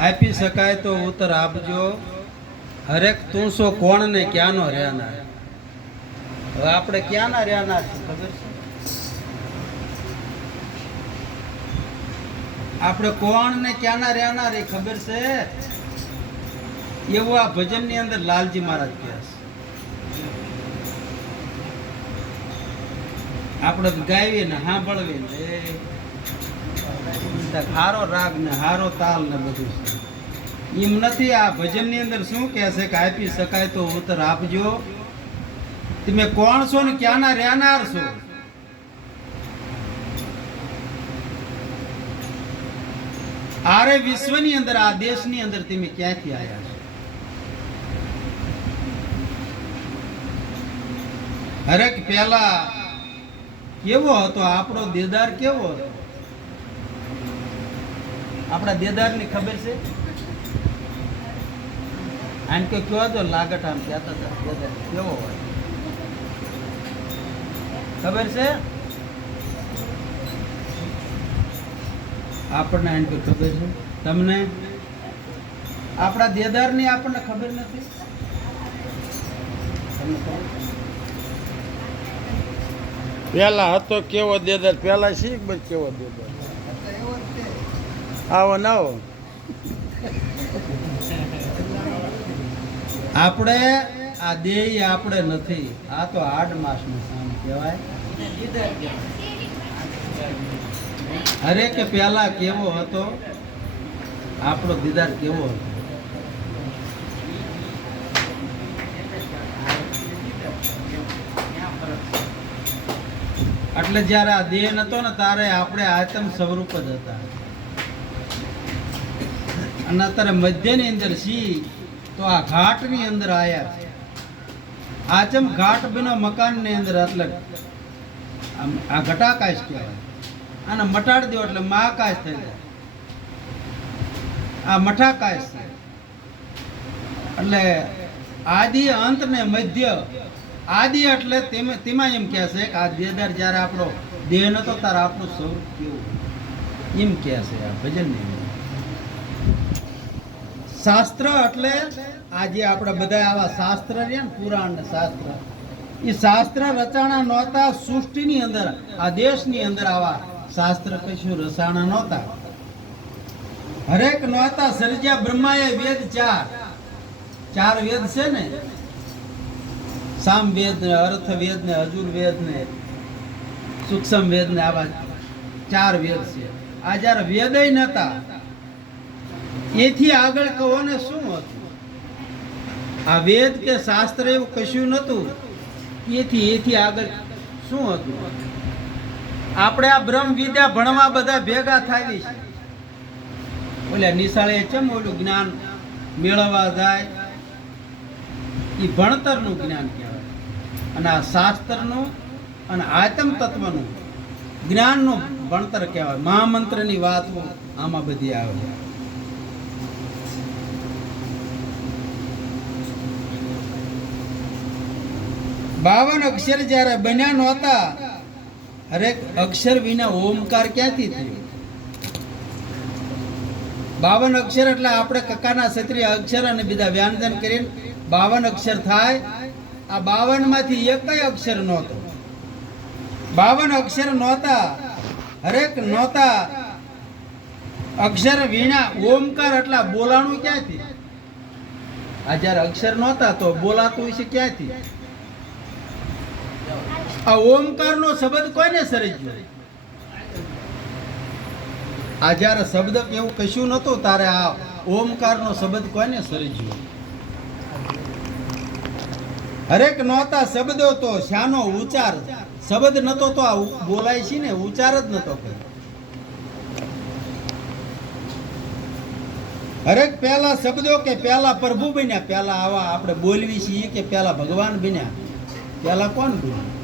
આપી શકાય તો ઉત્તર આપજો. હરેક તુણસો કોણ ને ક્યાંનો રહેનાર? હવે આપણે ક્યાંના રહેનાર છે ખબર છે? આપણે કોણ ને ક્યાંના રહેના એ ખબર છે? એવું આ ભજનની અંદર લાલજી મહારાજ કહે છે. આપણે ગાવીએ ને, સાંભળવીએ ને હારો રાગ ને હારો તાલ ને બધું એમ નથી, આ ભજનની અંદર શું કહે છે કે આપી શકાય તો ઉત્તર આપજો. તમે કોણ છો ને ક્યાંના રહેનાર છો? આરે વિશ્વની અંદર, આ દેશની અંદર તમે ક્યાંથી આવ્યા છો? હરેક પહેલા કેવો હતો? આપણો દેદાર કેવો હતો? આપણા દેદારની ખબર છે? આમ કે કયો હતો લાગટ આમ કહેતા હતા, દેદાર, કેવો હોય? ખબર છે? આપણને આમ કે ખબર છે? તમને? આપણા દેદારની આપણને ખબર નથી? પેલા હતો કેવો દેદાર, પેલા શીખ કેવો દેદાર? આવો ના આપણે આ દેહ આપણે નથી. આ તો આઠ માસનું કામ કહેવાય. અરે કે પહેલા કેવો હતો? આપણો દીદાર કેવો હતો? એટલે જ્યારે આ દેહ નતો ને, ત્યારે આપણે આતમ સ્વરૂપ જ હતા. અને અત્યારે મધ્યની અંદર સી તો આ ઘાટની અંદર આયા છે. આચમ ઘાટ બિના મકાનની અંદર, એટલે આ ઘટાકાશ કહેવાય. આને મટાડી દો એટલે મહાકાશ થઈ જાય. આ મઠાકાશ છે. એટલે આદિ અંત ને મધ્ય, આદિ એટલે તેમે, તેમાં એમ કહે છે કે આ દેદાર જ્યારે આપણો દેહ નતો, ત્યારે આપણું સ્વરૂપ કેવું? એમ કહે છે આ ભજનની અંદર. શાસ્ત્ર એટલે આજે આપણે બધા આવા શાસ્ત્ર રહ્યા ને પુરાણ ને શાસ્ત્ર. એ શાસ્ત્ર રચાણા નહોતા, સૃષ્ટિની અંદર, આ દેશની અંદર આવા શાસ્ત્ર કશું રસાણા નહોતા. હરેક નહોતા, સર્જ્યા બ્રહ્માએ વેદ ચાર. ચાર વેદ છે ને? સામ વેદ ને અર્થ વેદ ને હજુર વેદ ને સૂક્ષ્મ વેદ ને આવા ચાર વેદ છે. આ જ્યારે વેદય નહોતા એથી આગળ કહો ને શું હતું? આ વેદ કે શાસ્ત્ર એવું કશું નહોતું? એથી એથી આગળ શું હતું? આપણે આ બ્રહ્મ વિદ્યા ભણવા બધા ભેગા થાવી છે. ઓલા નિશાળે ચમ ઓલું જ્ઞાન મેળવવા જાય? એ ભણતરનું જ્ઞાન કહેવાય. અને આ શાસ્ત્રનું અને આત્મ તત્વનું જ્ઞાનનું ભણતર કહેવાય. મહામંત્રની વાતો આમાં બધી આવે. બાવન અક્ષર જ્યારે બન્યા નહોતા અરે અક્ષર વિના ઓમકાર ક્યાંથી થયો? બાવન અક્ષર એટલે આપણે કકાના ક્ષત્રિય અક્ષર અને બીજા વ્યાંજન કરીને બાવન અક્ષર થાય. આ બાવનમાંથી એકય અક્ષર નહોતો. બાવન અક્ષર નહોતા, હરેક નહોતા. અક્ષર વીણા ઓમકાર એટલા બોલાણું ક્યાંથી? આ જ્યારે અક્ષર નહોતા તો બોલાતું હશે ક્યાંથી? આ ઓમકારનો શબ્દ કોને સર્જ્યો? આ જ્યારે શબ્દ એવું કશું નહોતું તારે આ ઓમકારનો શબ્દ કોને સર્જ્યો? હરેક નહોતા શબ્દો તો શાનો ઉચ્ચાર. શબ્દ નતો તો આ બોલાય છે ને? ઉચ્ચાર જ નતો હરેક પહેલા શબ્દો કે પહેલા પ્રભુ બન્યા? પહેલા આવા આપણે બોલવી છીએ કે પહેલા ભગવાન બન્યા? પહેલા કોણ બન્યા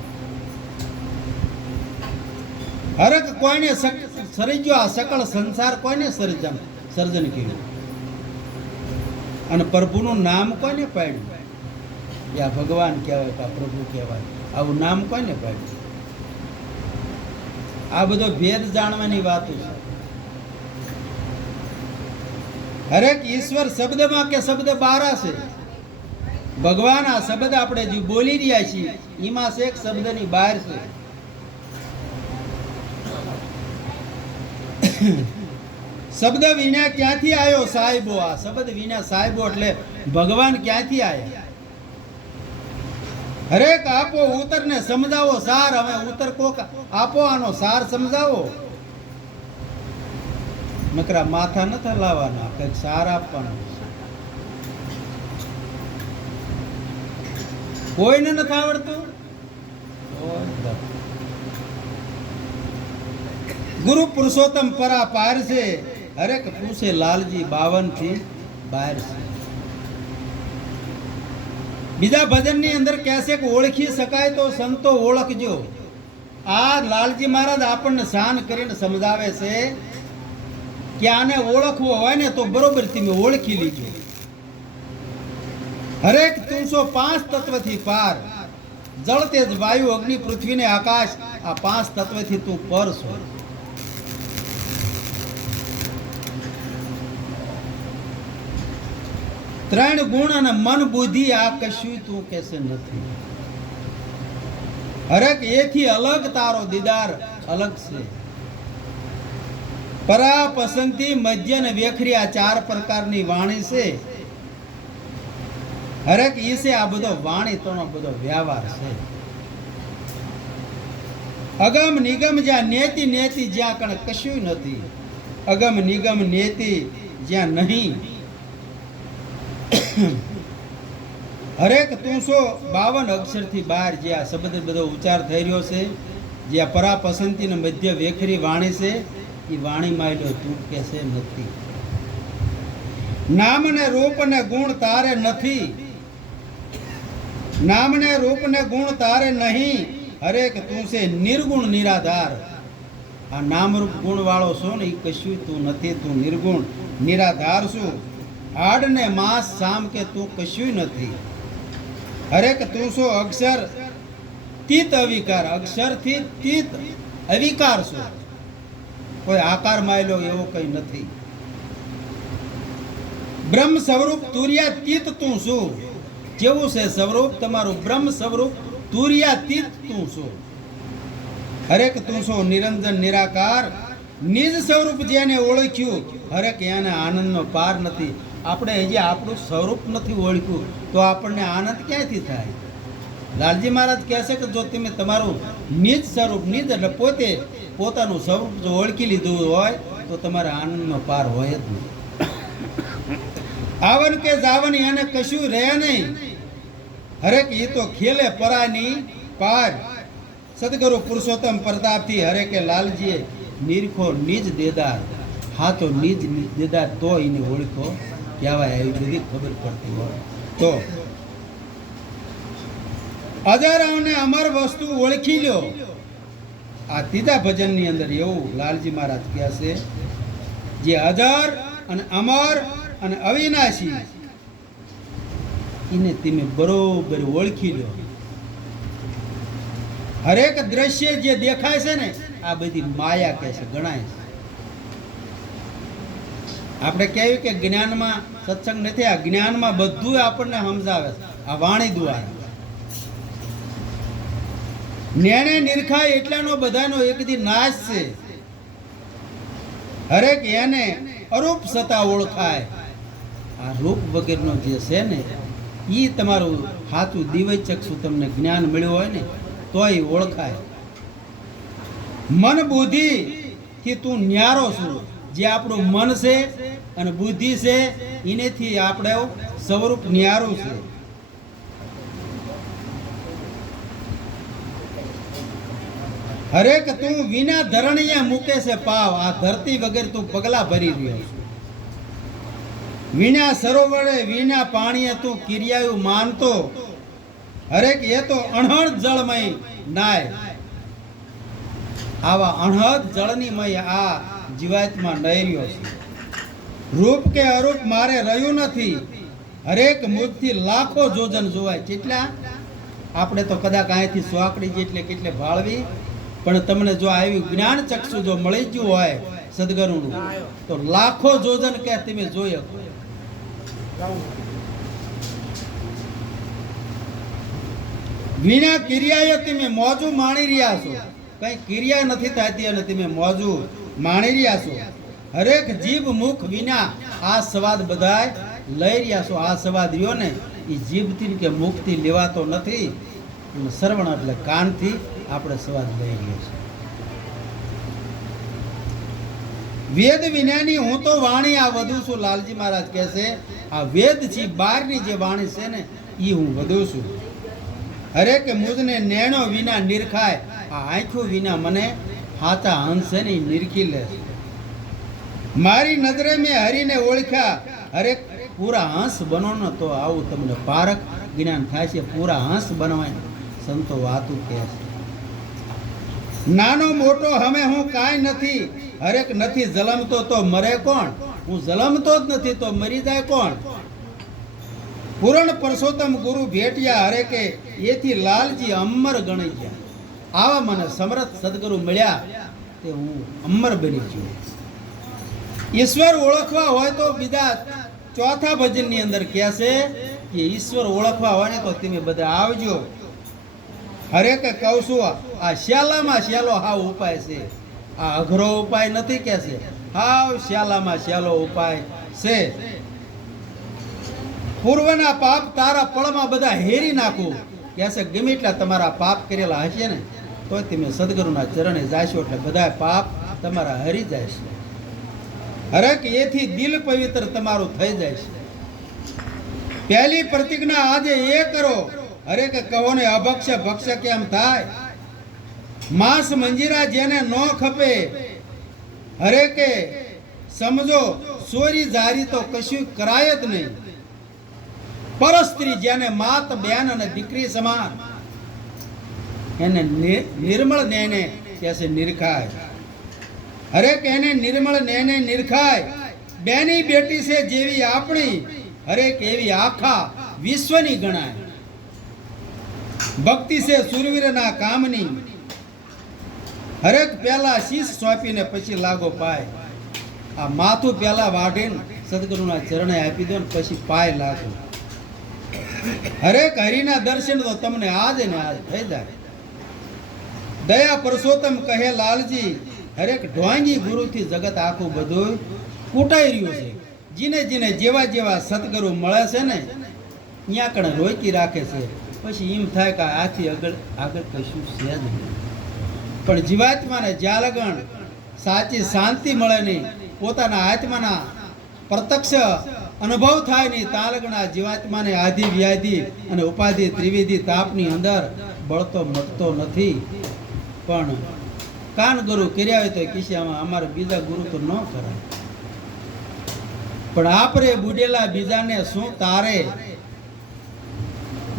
હરેક કોઈને સર્જ્યો આ સકળ સંસાર કોઈને સર્જન સર્જન કર્યું અને પ્રભુનું નામ કોને પાડ્યું? આ ભગવાન કહેવાય કે પ્રભુ કહેવાય. આવું નામ કોને પાડ્યું? આ બધો ભેદ જાણવાની વાત છે. હરેક ઈશ્વર શબ્દમાં કે શબ્દ બારા છે? ભગવાન આ શબ્દ આપણે જે બોલી રહ્યા છીએ, એમાં એક શબ્દની બહાર છે. શબ્દ વિના ક્યાંથી આવ્યો સાહેબો? આ શબ્દ વિના સાહેબો એટલે ભગવાન ક્યાંથી આવ્યા હરેક આપો ઉત્તરને સમજાવો સાર. હવે ઉતર કોક આપો આનો સાર સમજાવો. નકરા માથા નથી લાવવાના કંઈક સાર આપવાના. કોઈને નથી આવડતું? ગુરુ પુરુષોત્તમ પરા પાર છે. હરેક પૂછે લાલજી બાવનથી બહાર છે. બીજા ભજનની અંદર કહેશે કે ઓળખી શકાય તો સંતો ઓળખજો. આ લાલજી મહારાજ આપણને શાન કરીને સમજાવે છે કે આને ઓળખવો હોય ને તો બરોબર તમે ઓળખી લીજો. હરેક ત્રણસો પાંચ તત્વથી પાર. જળ તેજ વાયુ અગ્નિ પૃથ્વી ને આકાશ, આ પાંચ તત્વથી તું પર છો. ત્રણ ગુણ અને મન બુદ્ધિ આ કશું તું કેસે નથી. હરેક એથી અલગ તારો દીદાર અલગ છે. પરા પસંદથી મધ્ય ને વેખરી આ ચાર પ્રકારની વાણી છે. હરેક ઈ છે, આ બધો વાણી તોનો બધો વ્યવહાર છે. અગમ નિગમ જ્યાં નેતિ નેતિ જ્યાં કણ કશું નથી. અગમ નિગમ, નેતિ જ્યાં નહીં. હરેક ત્રણસો બાવન અક્ષરથી બહાર જે આ શબ્દ બધો ઉચ્ચાર થઈ રહ્યો છે, જે આ પરા પસંતી મધ્ય વેખરી વાણી છે એ વાણીમાં એટલો તું છે નથી નામ ને રૂપ ને ગુણ તારે નથી. નામ ને રૂપ ને ગુણ તારે નહીં. હરેક તું છે નિર્ગુણ નિરાધાર. આ નામ રૂપ ગુણ વાળો છો ને એ કશું તું નથી, તું નિર્ગુણ નિરાધાર છું. હાડ ને માંસ સામ કે તું કશું નથી. હરેક તું શું અક્ષર તીત અવિકાર, અક્ષરથી તીત અવિકાર છો કોઈ આકાર માયલો એવો કઈ નથી. બ્રહ્મ સ્વરૂપ તુર્યાતીત તું શું? કેવું છે સ્વરૂપ, તમારું બ્રહ્મ સ્વરૂપ તુર્યાતીત તું શું? હરેક તું શું નિરંજન, નિરાકાર, નિજ સ્વરૂપ જેને ઓળખ્યું, હરેક એને આનંદનો પાર નથી. આપણે હજી આપણું સ્વરૂપ નથી ઓળખ્યું, તો આપણને આનંદ ક્યાંથી થાય? લાલજી મહારાજ કહેશે કે જો તમે તમારું નિજ સ્વરૂપ, નિજ એટલે પોતે પોતાનું સ્વરૂપ જો ઓળખી લીધું હોય, તો તમારે આનંદનો પાર હોય જ નહીં. આવન કે જાવન એને કશું રહે નહીં. હરેક એ તો ખેલે પરાની પાર. સદગુરુ પુરુષોત્તમ પ્રતાપથી હરેકે લાલજીએ નિરખો નિજ દેદાર હા તો નિજ દેદાર તો એને ઓળખો કહેવાય એવી બધી ખબર પડતી હોય. તો અજારાઓને અમર વસ્તુ ઓળખી લ્યો. આ તીતા ભજનની અંદર એવું લાલજી મહારાજ કહે છે જે અજર અને અમર અને અવિનાશી, એને તમે બરોબર ઓળખી લો હરેક દ્રશ્ય જે દેખાય છે ને, આ બધી માયા કહે છે, ગણાય છે. આપણે કહેવું કે જ્ઞાનમાં સત્સંગ નથી, આ જ્ઞાનમાં બધું આપણને સમજાવે છે. આ વાણી દ્વારા. નેણે નિરખાય એટલાનો બધાનો એક દી નાશ છે. હરેક એને અરૂપ સતા ઓળખાય. આ રૂપ વગેરેનો જે છે ને એ તમારું હાથું દિવ્ય ચક્ષુ તમને જ્ઞાન મળ્યું હોય ને, તોય ઓળખાય. મન બુદ્ધિ થી તું ન્યારો છું. જે આપણું મન છે અને બુદ્ધિ છે, એનેથી આપણે સ્વરૂપ નિહારું છે. હરેક તું વિના ધરણીએ મૂકે છે પાવ, આ ધરતી વગર તું પગલા ભરી રહ્યો વિના સરોવરે, વિના પાણીએ તું કિર્યાયું માનતો. હરેક એ તો અણહદ જળમય નાય. આવા અણહદ જળની મય આ જીવાતમાં નહેર્યો છે. રૂપ કે અરૂપ મારે રહ્યું નથી. હરેક મુખથી લાખો જોજન જોવાય. કેટલા? આપણે તો કદાચ અહીંથી સોકડી જેટલે કેટલે ભાળવી પણ તમને જો આવી જ્ઞાન ચક્ષુ જો મળી ગયું હોય સદગુરુનું, તો લાખો જોજન કે તમે જોઈ શકો. વિના ક્રિયાએ તમે મોજું માણી રહ્યા છો. કઈ ક્રિયા નથી થતી અને તમે મોજું માણી રહ્યા છો? હરેક જીભ મુખ વિના આ સ્વાદ બધાય લઈ રહ્યા છો. આ સ્વાદ રહ્યો ને એ જીભથી કે મુખથી લેવાતો નથી. શ્રવણ એટલે કાનથી આપણે સ્વાદ લઈ રહ્યા છીએ. વેદ વિનાની હું તો વાણી, આ વધુ છું લાલજી મહારાજ કહે છે, આ વેદ છે બહારની જે વાણી છે ને એ હું વધુ છું. હરેક મુજને નેણો વિના નિરખાય, આ આંખો વિના મને હાચા હંસ નિરખી લે મારી નજરે મેં હરીને ઓળખ્યા, અરે પૂરા હંસ બનો ને તો આવું તમને પારક જ્ઞાન થાય છે, પૂરા હંસ બનવાય. સંતો વાતું કહે છે. નાનો મોટો હમે હું કાંઈ નથી, હરેક નથી જલમતો તો મરે કોણ? હું જલમતો જ નથી તો મરી જાય કોણ? પૂરણ પરસોત્તમ ગુરુ ભેટ્યા હરેકે એથી લાલજી અમર ગણી ગયા. આવા મને સમરથ સદગુરુ મળ્યા તે હું અમર બની ગયો. ઈશ્વર ઓળખવા હોય તો બીજા ચોથા ભજનની અંદર કહેશે કે ઈશ્વર ઓળખવા હોય ને તો તમે બધા આવજો. હરેક કહું છું, આ શ્યાલામાં શ્યાલો હાવ ઉપાય છે. આ અઘરો ઉપાય નથી કહેશે હાવ શ્યાલામાં શ્યાલો ઉપાય છે. પૂર્વના પાપ તારા પળમાં બધા હેરી નાખું. કે છે, ગમે એટલા તમારા પાપ કરેલા હશે ને? તો તમે સદગુરુના ચરણે જાશો એટલે બધા પાપ તમારા હરી જાય છે. હરક એથી દિલ પવિત્ર તમારું થઈ જાય છે. પહેલી પ્રતિજ્ઞા આજે એ કરો, હરેક કહોને અભક્ષ ભક્ષ કેમ થાય? માંસ મંજીરા જેને ન ખપે, હરેકે સમજો, સોરી જારી તો કશું કરાય જ નહીં. પરસ્ત્રી જેને માત, બેન અને દીકરી સમાન. એને નિર્મળ નેને કહેશે નિરખાય. હરેક એને નિર્મળ નેને નિરખાય? બેની બેટી છે જેવી આપણી. હરેક એવી આખા વિશ્વની ગણાય. ભક્તિ છે સુરવીરના કામની. હરેક પહેલા શીશ સોંપીને પછી લાગો પાય. આ માથું પહેલા વાઢીને સદગુરુના ચરણે આપી દો ને પછી પાય લાગો. હરેક હરિના દર્શન તો તમને આજ ને આજ થઈ જાય. દયા પરસોત્તમ કહે લાલજી, હરેક ઢોંગી ગુરુથી જગત આખું બધું કૂટાઈ રહ્યું છે. જીને જીને જેવા જેવા સદગુરુ મળે છે ને ત્યાં કણે રોકી રાખે છે. પછી એમ થાય કે આથી આગળ આગળ કશું છે જ નહીં. પણ જીવાત્માને જ્યાં લગણ સાચી શાંતિ મળે નહીં, પોતાના આત્માના પ્રત્યક્ષ અનુભવ થાય નહીં, ત્યાં લગણ આ જીવાત્માને આધિ વ્યાધિ અને ઉપાધિ ત્રિવિધિ તાપની અંદર બળતો મટતો નથી. પણ કાન ગુરુ કર્યા હોય તો કિસ્સામાં અમારે બીજા ગુરુ તો ન કરાય. પણ આપરે બુડેલા બીજાને શું તારે?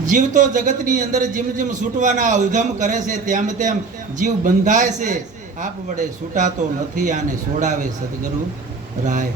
જીવ તો જગતની અંદર જેમ જેમ છૂટવાના ઉધમ કરે છે, તેમ તેમ જીવ બંધાય છે. આપ વડે છૂટાતો નથી આને છોડાવે સદગુરુ રાય.